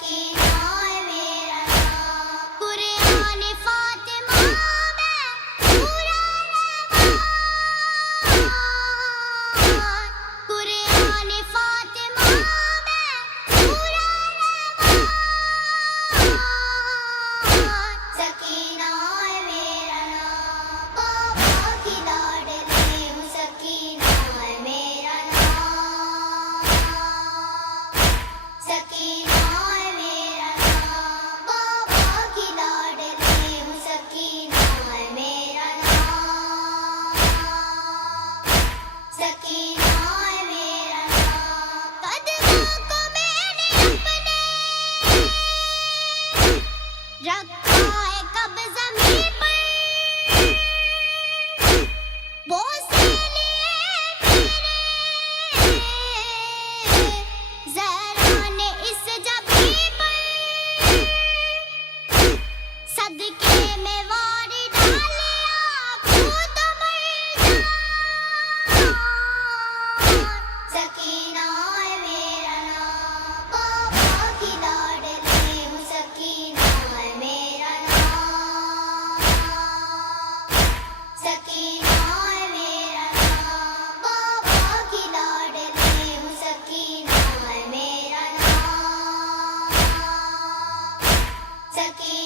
सकीना है मेरा नाम। कुरान फातिमा में पूरा रवान। कुरान फातिमा में पूरा रवान। सकीना है मेरा नाम। बाबा की लाडली हूँ, सकीना है मेरा नाम। सकीना है मेरा नाम। बाबा की लाडली हूँ, सकीना है मेरा नाम। सकीना है मेरा नाम। कदमों को मैंने अपने रखा है कब ज़मीं पर, बोसे लिए मेरे ज़हरा ने इस जबीं पर। सदके में वारी डाले आँखों तो मर जान। सकीना है मेरा नाम। बाबा की लाडली हूँ, सकीना है मेरा नाम। सकीना है मेरा नाम। बाबा की लाडली हूँ, सकीना है मेरा नाम। सकीना